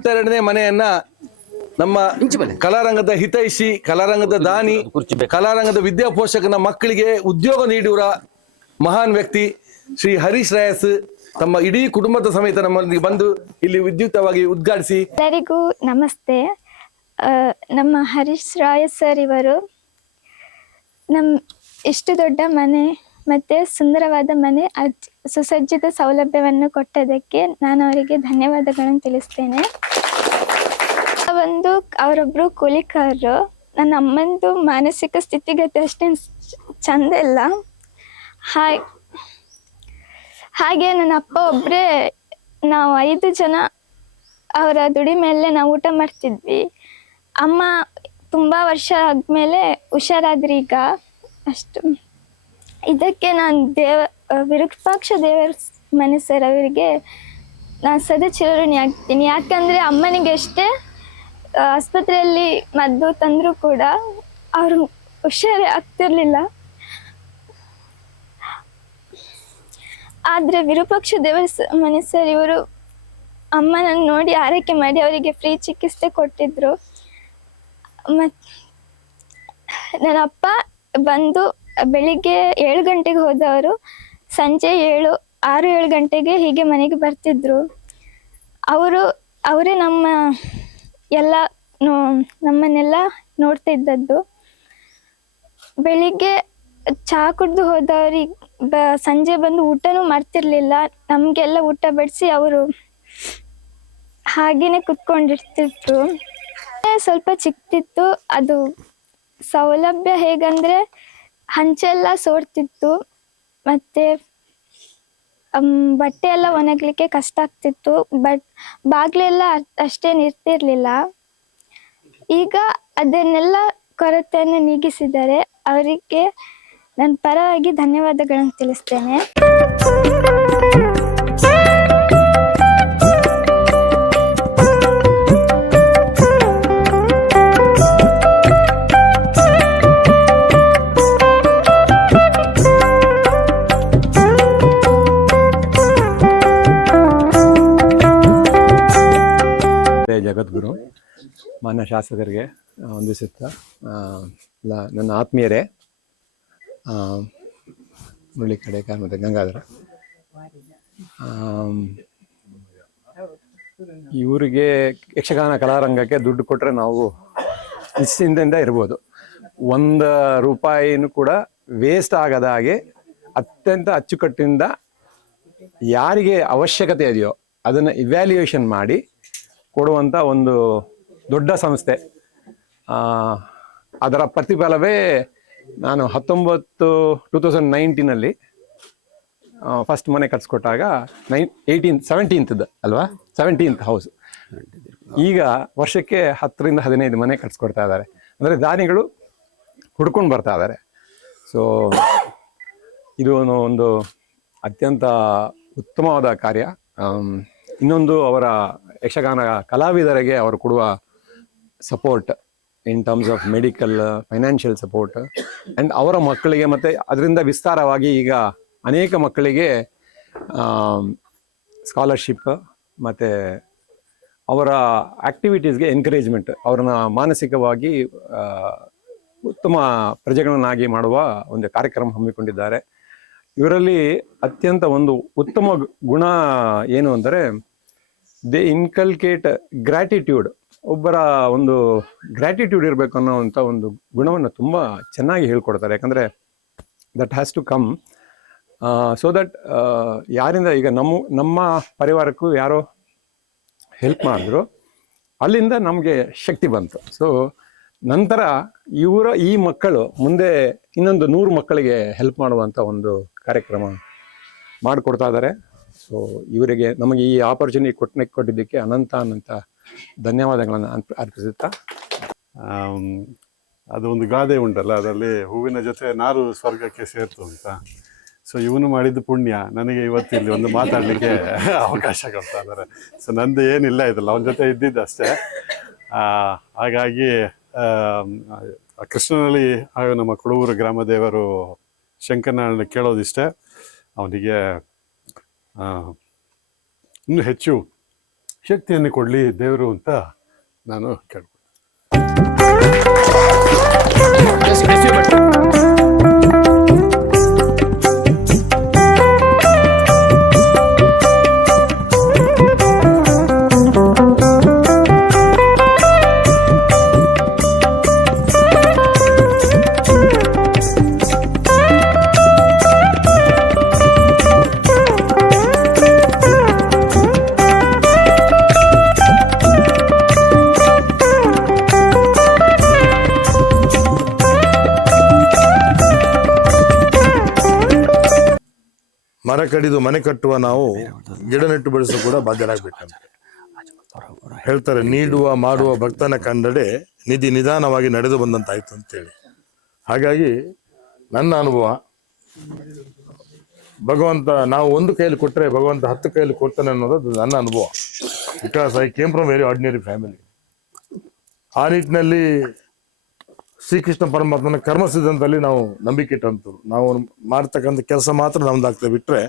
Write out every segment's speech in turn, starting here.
52ನೇ ಮನೆಯನ್ನ ನಮ್ಮ ಕಲಾರಂಗದ ಹಿತೈಷಿ, ಕಲಾರಂಗದ ದಾನಿ, ಕಲಾರಂಗದ ವಿದ್ಯಾಪೋಷಕನ ಮಕ್ಕಳಿಗೆ ಉದ್ಯೋಗ ನೀಡುವ ಮಹಾನ್ ವ್ಯಕ್ತಿ ಶ್ರೀ ಹರೀಶ್ ರಾಯಸ್ ತಮ್ಮ ಇಡೀ ಕುಟುಂಬದ ಸಮೇತ ನಮ್ಮೊಂದಿಗೆ ಬಂದು ಇಲ್ಲಿ ವಿದ್ಯುಕ್ತವಾಗಿ ಉದ್ಘಾಟಿಸಿ. ಎಲ್ಲರಿಗೂ ನಮಸ್ತೆ. ನಮ್ಮ ಹರೀಶ್ ರಾಯಸ್ ಸರ್ ಇವರು ಇಷ್ಟು ದೊಡ್ಡ ಮನೆ ಮತ್ತೆ ಸುಂದರವಾದ ಮನೆ ಸುಸಜ್ಜಿತ ಸೌಲಭ್ಯವನ್ನು ಕೊಟ್ಟದಕ್ಕೆ ನಾನು ಅವರಿಗೆ ಧನ್ಯವಾದಗಳನ್ನು ತಿಳಿಸ್ತೇನೆ. ಅವರೊಬ್ರು ಕೂಲಿಕಾರರು. ನನ್ನ ಅಮ್ಮಂದು ಮಾನಸಿಕ ಸ್ಥಿತಿಗತಿ ಅಷ್ಟೇನು ಚಂದ ಇಲ್ಲ. ಹಾಗೆ ನನ್ನ ಅಪ್ಪ ಒಬ್ಬರೇ, ನಾವು 5 ಜನ ಅವರ ದುಡಿಮೆಯಲ್ಲೇ ನಾವು ಊಟ ಮಾಡ್ತಿದ್ವಿ. ಅಮ್ಮ ತುಂಬ ವರ್ಷ ಆದಮೇಲೆ ಹುಷಾರಾದ್ರಿ ಈಗ ಅಷ್ಟು. ಇದಕ್ಕೆ ನಾನು ವಿರೂಪಾಕ್ಷ ದೇವರ ಮನೆ ಸರ್ ಅವರಿಗೆ ನಾನು ಸದಾ ಚಿರಋಣಿ ಆಗ್ತೀನಿ. ಯಾಕಂದರೆ ಅಮ್ಮನಿಗೆ ಎಷ್ಟೇ ಆಸ್ಪತ್ರೆಯಲ್ಲಿ ಮದ್ದು ತಂದರೂ ಕೂಡ ಅವರು ಹುಷಾರೇ ಆಗ್ತಿರ್ಲಿಲ್ಲ. ಆದರೆ ವಿರೂಪಾಕ್ಷ ದೇವರ ಮನೆ ಸರ್ ಇವರು ಅಮ್ಮನನ್ನು ನೋಡಿ ಆರೈಕೆ ಮಾಡಿ ಅವರಿಗೆ ಫ್ರೀ ಚಿಕಿತ್ಸೆ ಕೊಟ್ಟಿದ್ರು. ಮತ್ತು ನನ್ನ ಅಪ್ಪ ಬಂದು ಬೆಳಿಗ್ಗೆ 7 ಗಂಟೆಗೆ ಹೋದವರು ಸಂಜೆ 6-7 ಗಂಟೆಗೆ ಹೀಗೆ ಮನೆಗೆ ಬರ್ತಿದ್ರು. ಅವರೇ ನಮ್ಮನ್ನೆಲ್ಲ ನೋಡ್ತಾ ಇದ್ದದ್ದು. ಬೆಳಿಗ್ಗೆ ಚಹಾ ಕುಡಿದು ಹೋದವ್ರಿಗೆ ಸಂಜೆ ಬಂದು ಊಟನೂ ಮಾಡ್ತಿರ್ಲಿಲ್ಲ. ನಮಗೆಲ್ಲ ಊಟ ಬಡಿಸಿ ಅವರು ಹಾಗೇನೆ ಕುತ್ಕೊಂಡಿರ್ತಿದ್ರು. ಸ್ವಲ್ಪ ಚಿಕ್ತಿತ್ತು. ಅದು ಸೌಲಭ್ಯ ಹೇಗಂದರೆ ಹಂಚೆಲ್ಲ ಸೋರ್ತಿತ್ತು, ಮತ್ತು ಬಟ್ಟೆ ಎಲ್ಲ ಒಣಗಲಿಕ್ಕೆ ಕಷ್ಟ ಆಗ್ತಿತ್ತು. ಬಾಗಿಲೆಲ್ಲ ಅಷ್ಟೇನು ಇರ್ತಿರ್ಲಿಲ್ಲ. ಈಗ ಅದನ್ನೆಲ್ಲ ಕೊರತೆಯನ್ನು ನೀಗಿಸಿದರೆ ಅವರಿಗೆ ನನ್ನ ಪರವಾಗಿ ಧನ್ಯವಾದಗಳನ್ನು ತಿಳಿಸ್ತೇನೆ. ಜಗದ್ಗುರು ಮಾನ್ಯ ಶಾಸಕರಿಗೆ ವಂದಿಸುತ್ತಾ, ನನ್ನ ಆತ್ಮೀಯರೇ, ಮುರಳಿ ಕಡೇಕರ್ ಮತ್ತು ಗಂಗಾಧರ, ಇವರಿಗೆ ಯಕ್ಷಗಾನ ಕಲಾರಂಗಕ್ಕೆ ದುಡ್ಡು ಕೊಟ್ಟರೆ ನಾವು ನಿಶ್ಚಿಂತೆಯಿಂದ ಇರ್ಬೋದು. 1 ರೂಪಾಯಿನೂ ಕೂಡ ವೇಸ್ಟ್ ಆಗದ ಹಾಗೆ ಅತ್ಯಂತ ಅಚ್ಚುಕಟ್ಟಿನಿಂದ ಯಾರಿಗೆ ಅವಶ್ಯಕತೆ ಇದೆಯೋ ಅದನ್ನು ಇವ್ಯಾಲ್ಯೂಯೇಷನ್ ಮಾಡಿ ಕೊಡುವಂಥ ಒಂದು ದೊಡ್ಡ ಸಂಸ್ಥೆ. ಅದರ ಪ್ರತಿಫಲವೇ ನಾನು 2019 ಫಸ್ಟ್ ಮನೆ ಕಟ್ಸ್ಕೊಟ್ಟಾಗ 17th ಅಲ್ವಾ, 17th ಹೌಸ್. ಈಗ ವರ್ಷಕ್ಕೆ 10-15 ಮನೆ ಕಟ್ಸ್ಕೊಡ್ತಾ ಇದ್ದಾರೆ. ಅಂದರೆ ದಾನಿಗಳು ಹುಡ್ಕೊಂಡು ಬರ್ತಾ ಇದ್ದಾರೆ. ಸೊ ಇದು ಒಂದು ಅತ್ಯಂತ ಉತ್ತಮವಾದ ಕಾರ್ಯ. ಇನ್ನೊಂದು, ಅವರ ಯಕ್ಷಗಾನ ಕಲಾವಿದರಿಗೆ ಅವರು ಕೊಡುವ support in terms of medical, financial support, and ಅವರ ಮಕ್ಕಳಿಗೆ ಮತ್ತು ಅದರಿಂದ ವಿಸ್ತಾರವಾಗಿ ಈಗ ಅನೇಕ ಮಕ್ಕಳಿಗೆ ಸ್ಕಾಲರ್ಶಿಪ್ ಮತ್ತು ಅವರ ಆ್ಯಕ್ಟಿವಿಟೀಸ್ಗೆ ಎನ್ಕರೇಜ್ಮೆಂಟ್, ಅವ್ರನ್ನ ಮಾನಸಿಕವಾಗಿ ಉತ್ತಮ ಪ್ರಜೆಗಳನ್ನಾಗಿ ಮಾಡುವ ಒಂದು ಕಾರ್ಯಕ್ರಮ ಹಮ್ಮಿಕೊಂಡಿದ್ದಾರೆ. ಇವರಲ್ಲಿ ಅತ್ಯಂತ ಒಂದು ಉತ್ತಮ ಗುಣ ಏನು ಅಂದರೆ, ದೇ ಇನ್ಕಲ್ಕೇಟ್ ಗ್ರ್ಯಾಟಿಟ್ಯೂಡ್. ಒಬ್ಬರ ಒಂದು ಗ್ರ್ಯಾಟಿಟ್ಯೂಡ್ ಇರಬೇಕು ಅನ್ನೋವಂಥ ಒಂದು ಗುಣವನ್ನು ತುಂಬ ಚೆನ್ನಾಗಿ ಹೇಳ್ಕೊಡ್ತಾರೆ. ಯಾಕಂದರೆ that has to come so that ಯಾರಿಂದ ಈಗ ನಮ್ಮ ಪರಿವಾರಕ್ಕೂ ಯಾರೋ ಹೆಲ್ಪ್ ಮಾಡಿದ್ರು, ಅಲ್ಲಿಂದ ನಮಗೆ ಶಕ್ತಿ ಬಂತು. ಸೊ ನಂತರ ಈ ಮಕ್ಕಳು ಮುಂದೆ ಇನ್ನೊಂದು 100 ಮಕ್ಕಳಿಗೆ ಹೆಲ್ಪ್ ಮಾಡುವಂಥ ಒಂದು ಕಾರ್ಯಕ್ರಮ ಮಾಡಿಕೊಡ್ತಾ ಇದ್ದಾರೆ. ಸೊ ಇವರಿಗೆ ನಮಗೆ ಈ ಆಪರ್ಚುನಿಟಿ ಕೊಟ್ಟಿದ್ದಕ್ಕೆ ಅನಂತ ಧನ್ಯವಾದಗಳನ್ನು ಅರ್ಪಿಸುತ್ತಾ, ಅದು ಒಂದು ಗಾದೆ ಉಂಟಲ್ಲ, ಅದರಲ್ಲಿ ಹೂವಿನ ಜೊತೆ ನಾರು ಸ್ವರ್ಗಕ್ಕೆ ಸೇರ್ತು ಅಂತ. ಸೊ ಇವನು ಮಾಡಿದ್ದು ಪುಣ್ಯ, ನನಗೆ ಇವತ್ತು ಇಲ್ಲಿ ಒಂದು ಮಾತಾಡಲಿಕ್ಕೆ ಅವಕಾಶ ಕೊಡ್ತಾ ಇದ್ದಾರೆ. ಸೊ ನಂದು ಏನಿಲ್ಲ ಇದಲ್ಲ, ಅವನ ಜೊತೆ ಇದ್ದಿದ್ದಷ್ಟೇ. ಹಾಗಾಗಿ ಕೃಷ್ಣನಲ್ಲಿ ಹಾಗೂ ನಮ್ಮ ಕುಡುಬೂರು ಗ್ರಾಮ ದೇವರು ಶಂಕರನಾರಾಯಣ ಕೇಳೋದಿಷ್ಟೇ, ಅವನಿಗೆ ಇನ್ನೂ ಹೆಚ್ಚು ಶಕ್ತಿಯನ್ನು ಕೊಡಲಿ ದೇವರು ಅಂತ ನಾನು ಕೇಳ್ತೀನಿ. ಮರ ಕಡಿದು ಮನೆ ಕಟ್ಟುವ ನಾವು ಗಿಡ ನೆಟ್ಟು ಬೆಳೆಸೋ ಕೂಡ ಬಾಧ್ಯರಾಗಬೇಕಂತ ಹೇಳ್ತಾರೆ. ನೀಡುವ ಮಾಡುವ ಭಕ್ತನ ಕಂಡಡೆ ನಿಧಿ ನಿಧಾನವಾಗಿ ನಡೆದು ಬಂದಂತಾಯ್ತು ಅಂತೇಳಿ. ಹಾಗಾಗಿ ನನ್ನ ಅನುಭವ, ಭಗವಂತ ನಾವು ಒಂದು ಕೈಯಲ್ಲಿ ಕೊಟ್ಟರೆ ಭಗವಂತ 10 ಕೈಯಲ್ಲಿ ಕೊಡ್ತಾನೆ ಅನ್ನೋದು ನನ್ನ ಅನುಭವ. Because I came from very ordinary family. ಆ ನಿಟ್ಟಿನಲ್ಲಿ ಶ್ರೀಕೃಷ್ಣ ಪರಮಾತ್ಮನ ಕರ್ಮ ಸಿದ್ಧಾಂತದಲ್ಲಿ ನಾವು ನಂಬಿಕೆ ಇಟ್ಟಂತರು. ನಾವು ಮಾಡ್ತಕ್ಕಂಥ ಕೆಲಸ ಮಾತ್ರ ನಮ್ದಾಗ್ತದೆ, ಬಿಟ್ರೆ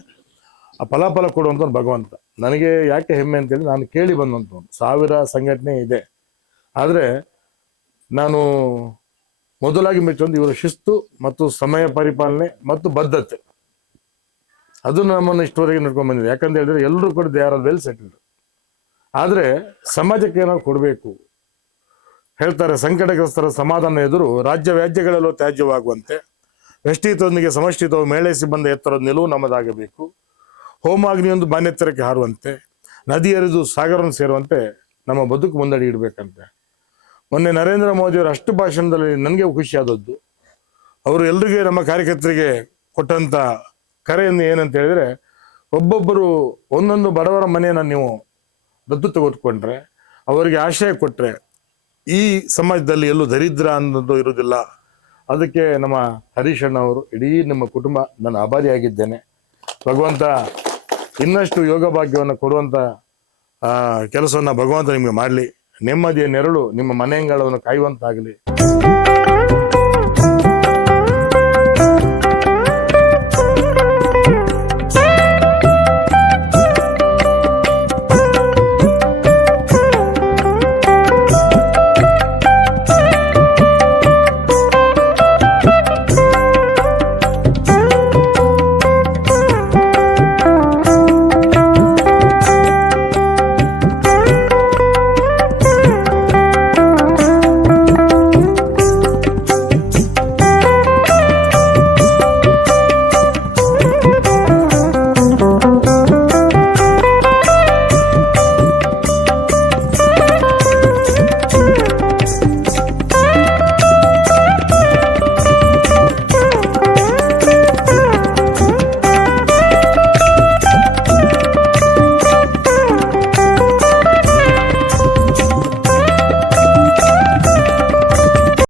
ಆ ಫಲಾಫಲ ಕೊಡುವಂತ ಭಗವಂತ. ನನಗೆ ಯಾಕೆ ಹೆಮ್ಮೆ ಅಂತೇಳಿ ನಾನು ಕೇಳಿ ಬಂದಂತ 1000 ಸಂಘಟನೆ ಇದೆ. ಆದ್ರೆ ನಾನು ಮೊದಲಾಗಿ ಮೆಚ್ಚೊಂದು ಇವರ ಶಿಸ್ತು ಮತ್ತು ಸಮಯ ಪರಿಪಾಲನೆ ಮತ್ತು ಬದ್ಧತೆ. ಅದು ನಮ್ಮನ್ನು ಇಷ್ಟವರೆಗೆ ನಡ್ಕೊಂಡ್ ಬಂದಿದೆ. ಯಾಕಂತ ಹೇಳಿದ್ರೆ ಎಲ್ಲರೂ ಕೂಡ ದೇ ಆರ್ ವೆಲ್ ಸೆಟಲ್ಡ್. ಆದ್ರೆ ಸಮಾಜಕ್ಕೆ ಏನಾದ್ರು ಕೊಡಬೇಕು. ಹೇಳ್ತಾರೆ, ಸಂಕಟಗ್ರಸ್ತರ ಸಮಾಧಾನ ಎದುರು ರಾಜ್ಯ ವ್ಯಾಜ್ಯಗಳಲ್ಲೂ ತ್ಯಾಜ್ಯವಾಗುವಂತೆ ವ್ಯಷ್ಟಿತೊಂದಿಗೆ ಸಮಷ್ಟಿತವು ಮೇಳೈಸಿ ಬಂದ ಎತ್ತರದ ನಿಲುವು ನಮ್ಮದಾಗಬೇಕು. ಹೋಮಾಗ್ನಿಯೊಂದು ಬಾನೆತ್ತರಕ್ಕೆ ಹಾರುವಂತೆ ನದಿ ಹರಿದು ಸಾಗರವನ್ನು ಸೇರುವಂತೆ ನಮ್ಮ ಬದುಕು ಮುಂದಡಿ ಇಡಬೇಕಂತೆ. ಮೊನ್ನೆ ನರೇಂದ್ರ ಮೋದಿಯವರ ಅಷ್ಟು ಭಾಷಣದಲ್ಲಿ ನನಗೆ ಖುಷಿ ಆದದ್ದು, ಅವರು ಎಲ್ರಿಗೆ ನಮ್ಮ ಕಾರ್ಯಕರ್ತರಿಗೆ ಕೊಟ್ಟಂತ ಕರೆಯನ್ನು ಏನಂತ ಹೇಳಿದ್ರೆ, ಒಬ್ಬೊಬ್ಬರು ಒಂದೊಂದು ಬಡವರ ಮನೆಯನ್ನು ನೀವು ದತ್ತು ತೆಗೆದುಕೊಂಡ್ರೆ, ಅವರಿಗೆ ಆಶ್ರಯ ಕೊಟ್ರೆ ಈ ಸಮಾಜದಲ್ಲಿ ಎಲ್ಲೂ ದರಿದ್ರ ಅನ್ನೋದು ಇರುವುದಿಲ್ಲ. ಅದಕ್ಕೆ ನಮ್ಮ ಹರೀಶ್ ಅಣ್ಣ ಅವರು, ಇಡೀ ನಮ್ಮ ಕುಟುಂಬ ನಾನು ಆಭಾರಿಯಾಗಿದ್ದೇನೆ. ಭಗವಂತ ಇನ್ನಷ್ಟು ಯೋಗ ಭಾಗ್ಯವನ್ನು ಕೊಡುವಂತ ಕೆಲಸವನ್ನ ಭಗವಂತ ನಿಮ್ಗೆ ಮಾಡಲಿ. ನೆಮ್ಮದಿಯ ನೆರಳು ನಿಮ್ಮ ಮನೆಯಂಗಳವನ್ನು ಕಾಯುವಂತಾಗಲಿ.